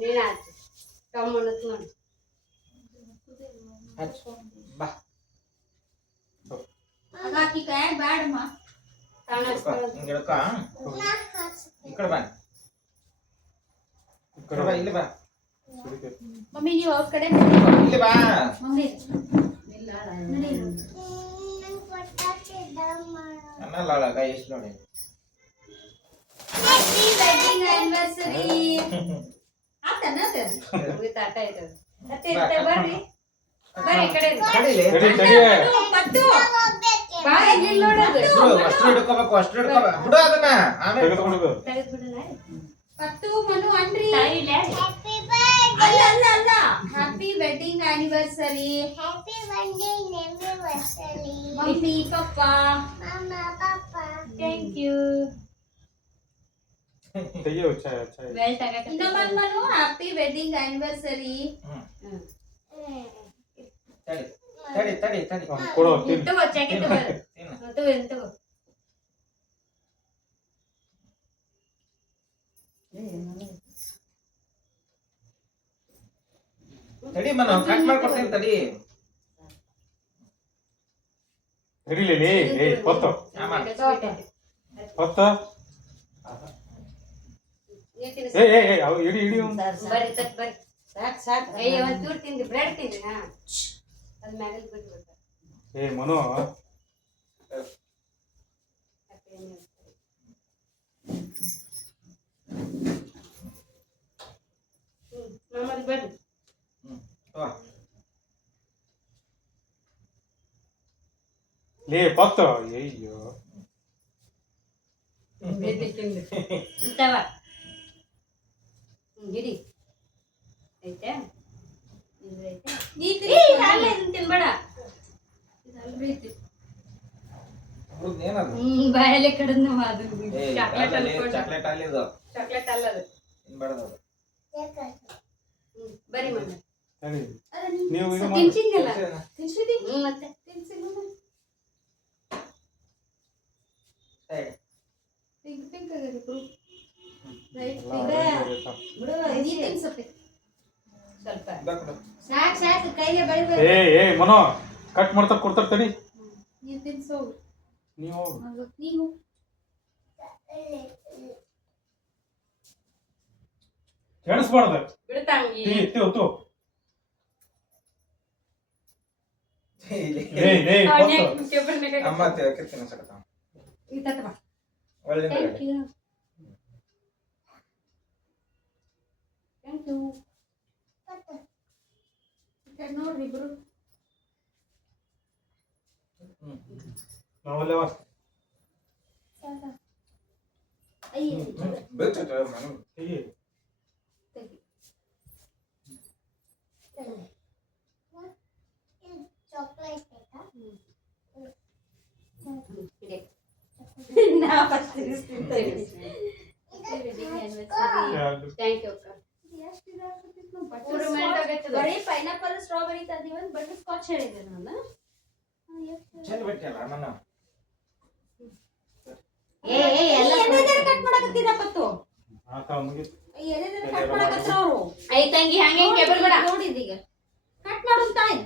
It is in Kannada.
ನೀನು ಆಯ್ತು ಕಮ್ಮನತ್ ನೋಡಿ ಬಾ ಅಗಾಕಿ ಕೈ ಬ್ಯಾಡಮ್ಮ ಹಿಂಗಿಡಕ ಈ ಕಡೆ ಬಾ ಇಲ್ಲಿ ಬಾ ಮಮ್ಮಿ ನೀವು ಅವ್ರ ಕಡೆ ಇಲ್ಲಿ ಬಾ ಮಮ್ಮಿ ಅನ್ನಲ್ಲ ಕೈ ಎಷ್ಟು ನೋಡಿ ಹ್ಯಾಪಿ ವೆಡ್ಡಿಂಗ್ ಆನಿವರ್ಸರಿ ಆತನ ತಾಟ ಇರೋದು ಮತ್ತೆ ಬರ್ರಿ ಬರ್ರಿ ಈ ಕಡೆ ಪತ್ತು ಬಾ ಇಲ್ಲಿ ನೋಡೋದು ಅಷ್ಟು ಹಿಡ್ಕೋಬೇಕು ಅಷ್ಟು ಹಿಡ್ಕೋಬೇಕು ಬಿಡು ಅದನ್ನ ಆಮೇಲೆ ತೆಗೆದ್ಬಿಡೋಣ ಪತ್ತು ಮನು ಅನ್ರಿ ತಾಯಿಲೆ ಅಲ್ಲ ಅಲ್ಲ ಅಲ್ಲ happy wedding anniversary Happy wedding anniversary. Mummy papa Mama, Papa. Thank you well ತಗಕ ಇನ್ನೊಮ್ಮೆ ಮನು ಹ್ಯಾಪಿ ವೆಡ್ಡಿಂಗ್ ಆನಿವರ್ಸರಿ ತಡಿ ತಡಿ ತಡಿ ಕೊಡು ತಗೋ ಚಾಕಿ ತಗೋ ತಗೋ ತಗೋ ತಡಿ ಮನ ಕಟ್ ಮಾಡ್ಕೊಡ್ತೀನಿ ತಡಿ ಹಿಡಿಲಿ ಹೊತ್ತು ಹೊತ್ತು ಅವು ಇಡಿ ಬರ್ರಿ ತಕ್ ಬರ್ರಿ ಸಾಕು ಅಯ್ಯ ಒಂದು ಚೂರು ತಿಂದು ಬ್ರೆಡ್ ತಿಂದು ಹಾ ಅದು ಮ್ಯಾಗಲ್ ಬಿಟ್ಬಿಡ್ತಾರೆ ಮನು ಮಾಮಲ್ಲಿ ಬರ್ರಿ ಪತ್ತು ಅಯ್ಯೋ ಇಂತವ ಹಿಡಿ ಐತೆ ಇದು ಐತೆ ಅಲ್ಲೇ ಇದನ್ನ ತಿನ್ಬೇಡ ಇದು ಅಲ್ರಿ ಐತಿ ಏನದು ಬಾಯಲ್ಲೇ ಕಡದ್ನ ಅದು ಚಾಕ್ಲೇಟ್ ಚಾಕ್ಲೇಟ್ ಅಲ್ಲಿ ಇದು ಚಾಕ್ಲೇಟ್ ಅಲ್ಲದು ತಿನ್ಬಾರ್ದು ಅದು ಬರಿ ಮಣ್ಣ ನೀವು ಇದು ತಿನ್ಸಿದ್ನಲ್ಲ ತಿನ್ಸಿದಿ ಮತ್ತೆ ತಿನ್ಸಿಲ್ಲ ಪಿಂಕ್ ಪಿಂಕ್ ಆಗಲಿ ಬಿಡು ನೀ ತಿನ್ಸಪ್ಪಿ ಸ್ವಲ್ಪ ಸಾಕು ಸಾಕು ಕೈಗೆ ಬಳಿ ಮನು ಕಟ್ ಮಾಡ್ತಾ ಕೊಡ್ತಾರ ತಡಿ ನೀ ತಿನ್ಸೋ ನೀವು ನೀವು ಕೇಳಿಸ್ಬಾರ್ದು ಬಿಡ್ತಾಂಗಿ ಹೊತ್ತು ಅಮ್ಮ ತಿನ್ನ ಸಕತ್ತ ಈ ತಟ್ಟ ಬಾ ಒಳ್ಳೆ ಥ್ಯಾಂಕ್ ಯು ಥ್ಯಾಂಕ್ ಯು ನೋಡ್ರಿ ಇಬ್ರು ನಾವಲ್ಲೇ ಅಯ್ಯ ಬೇಕಂತ ನಾನು Chocolate ಬೇಕಾ? ನಾ ಫಸ್ಟ್ ತಿನ್ನಿಸ್ತೀನಿ ಥ್ಯಾಂಕ್ ಯು ಅಕ್ಕ ಬರೀ ಪೈನಾಪಲ್ ಸ್ಟ್ರಾಬೆರಿ ತಂದಿವನ್ ಬಟರ್ ಸ್ಕಾಚ್ ಹೇಳಿದೆ ನಾನು ಚಂದ ಬಿಟ್ಟಲ್ಲ ನಾನು ಕಟ್ ಮಾಡಕತ್ತೀರ ಪತ್ತು ಮುಗಿತು ಕಟ್ ಮಾಡಕತ್ತಾರ ಅವರು ಐ ತಂಗಿ ಹಂಗೆ ಕೇಬಲ್ ಬೇಡ ನೋಡಿದೀಗ ಕಟ್ ಮಾಡು ತಾಯಿ